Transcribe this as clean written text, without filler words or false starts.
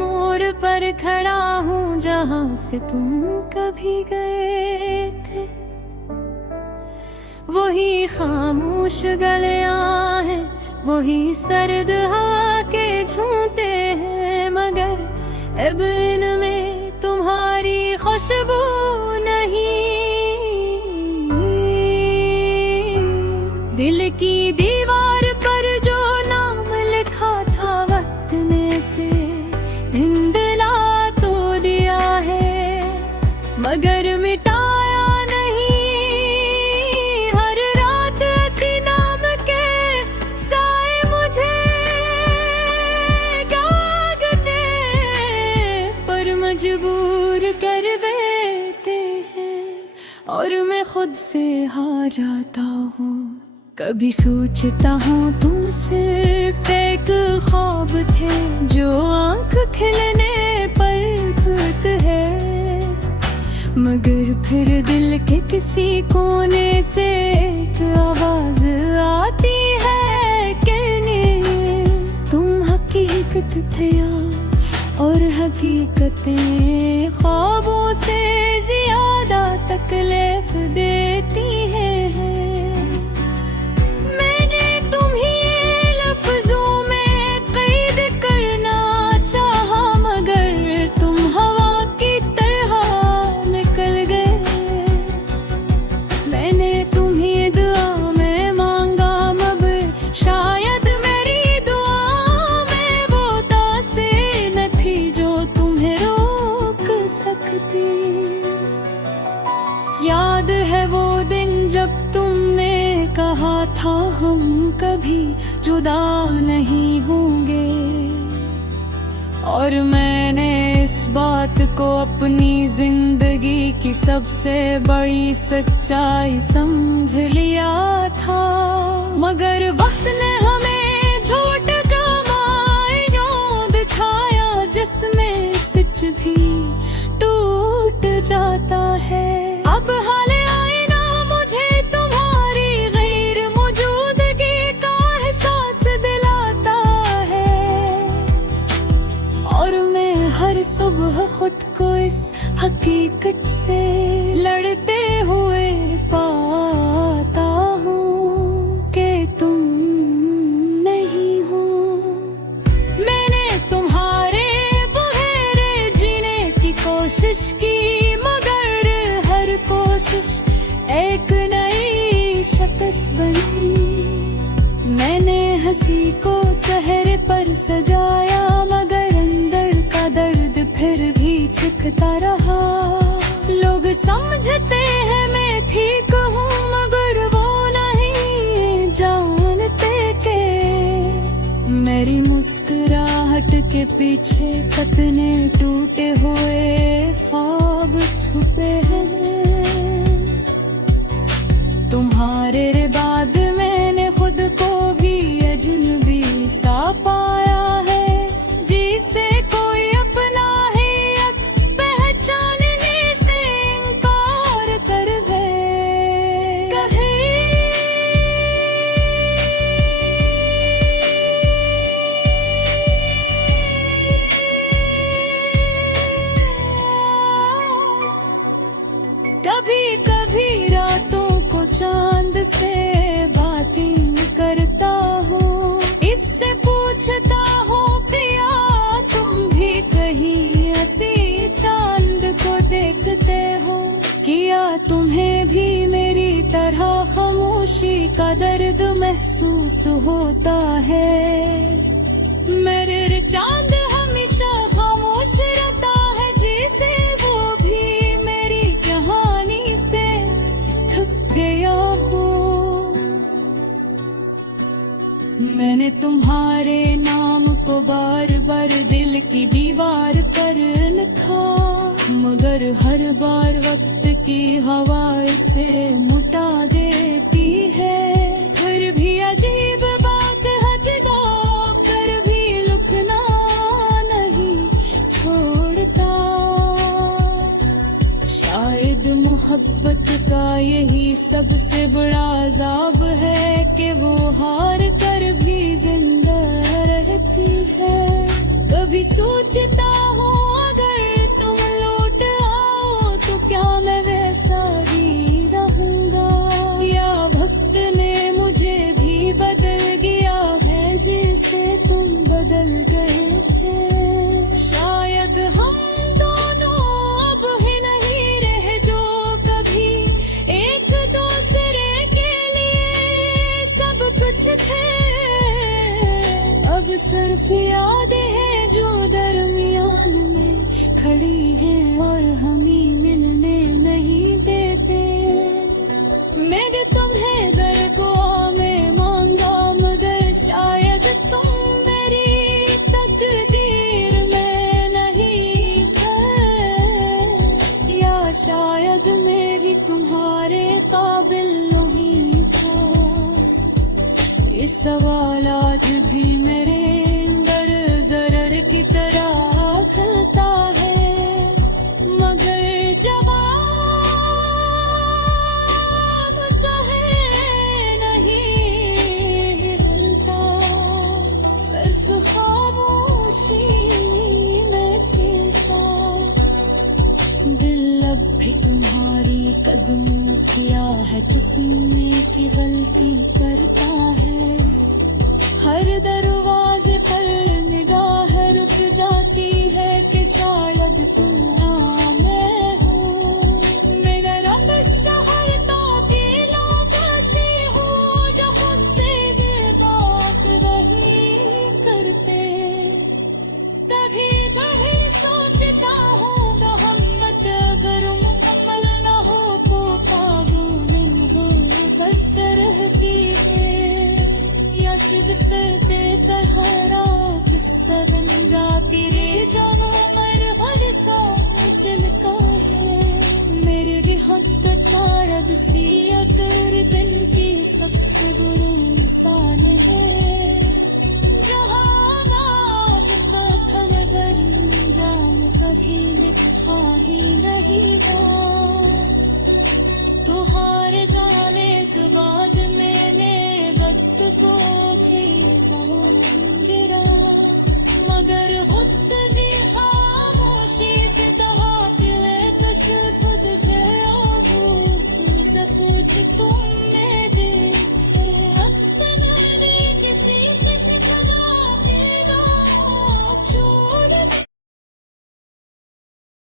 मोड़ पर खड़ा हूँ जहाँ से तुम कभी गए थे। वही खामोश गलियां हैं, वही सर्द हवा के झूठे हैं, मगर अब इनमें तुम्हारी खुशबू नहीं। दिल की दीवार पर जो नाम लिखा था वक्त ने से धुंधला तो दिया है, मगर मिटाया नहीं। हर रात ऐसी नाम के साए मुझे जागते पर मजबूर कर देते हैं, और मैं खुद से हार आता हूँ। कभी सोचता हूँ तुम सिर्फ एक ख्वाब थे जो आँख खिलने पर खुद है, मगर फिर दिल के किसी कोने से एक आवाज आती है कहने तुम हकीकत थे या और हकीकतें ख्वाबों से ज्यादा तकलीफ देती हैं। याद है वो दिन जब तुमने कहा था हम कभी जुदा नहीं होंगे, और मैंने इस बात को अपनी जिंदगी की सबसे बड़ी सच्चाई समझ लिया था। मगर वक्त ने हमें झूठ का माया दिखाया जिसमें सच भी टूट जाता है। अब हाल आए ना मुझे तुम्हारी गैर मौजूदगी का एहसास दिलाता है, और मैं हर सुबह खुद को इस हकीकत से लड़ते हुए पाता हूँ कि तुम नहीं हो। मैंने तुम्हारे बगैर जीने की कोशिश की, एक नई शख्स बनी। मैंने हंसी को चेहरे पर सजाया, मगर अंदर का दर्द फिर भी छिपता रहा। लोग समझते हैं मैं ठीक हूँ, मगर वो नहीं जानते कि मेरी मुस्कुराहट के पीछे कितने टूटे हुए ख्वाब छुपे हैं। तुम्हारे बाद मैंने खुद को भी अजनबी सा पाया है, जिसे कोई अपना ही अक्स पहचानने से इनकार कर कहे। कभी कभी रातों चांद से बातें करता हूँ, इससे पूछता हूँ क्या तुम भी कहीं ऐसी चांद को देखते हो? क्या तुम्हें भी मेरी तरह खामोशी का दर्द महसूस होता है? मेरे चांद हमेशा खामोश रहता है, जिसे वो भी मेरी कहानी से थक गया हो। मैंने तुम्हारे नाम को बार बार दिल की दीवार पर लिखा, मगर हर बार वक्त की हवा इसे मुटा देती है। फिर भी अजीब बात है, जगा कर भी लुकना नहीं छोड़ता। शायद मोहब्बत का यही सबसे बड़ा अजाब है कि वो हार कर भी जिंदा रहती है। कभी सोचता हूँ अगर तुम लौट आओ तो क्या मैं वैसा ही रहूंगा, या वक्त ने मुझे भी बदल गया है जैसे तुम बदल गए थे। शायद हम दोनों अब ही नहीं रहे जो कभी एक दूसरे के लिए सब कुछ थे। अब सिर्फ यादें हैं जो दरमियान में खड़ी हैं और हमें मिलने नहीं देते। मैंने तुम्हें दरगाह में मांगा मगर शायद तुम मेरी तकदीर में नहीं थे, या शायद मेरी तुम्हारे काबिल नहीं था। ये सवाल आज भी मेरे अंदर जरर की तरह खलता है, मगर जवाब कहे नहीं हिलता। सिर्फ खामोशी में कहता, दिल अब भी तुम्हारी कदमों किया है जिसने की गलती करता है। हर दरवाजे पर निगाह रुक जाती है कि शायद तुम ना मैं हूँ। मगर अब शहर तो दिलों का सी हूँ जो खुद से भी बात नहीं करते। तभी कभी सोचता हूँ मोहम्मद अगर मुकम्मल न हो तो काबूल गुर्बत रहती है, या सिर्फ तरह रात सरन जाती रे जानो मर हर सौ चलता है। मेरे लिए हद चारद सी तेरे दिन की सबसे बुरी मिसाल है, जहाँ नाज़ पत्थर बन जाम कभी निकला ही नहीं था। तो हार जाने के बाद मैंने वक्त को भी जरूर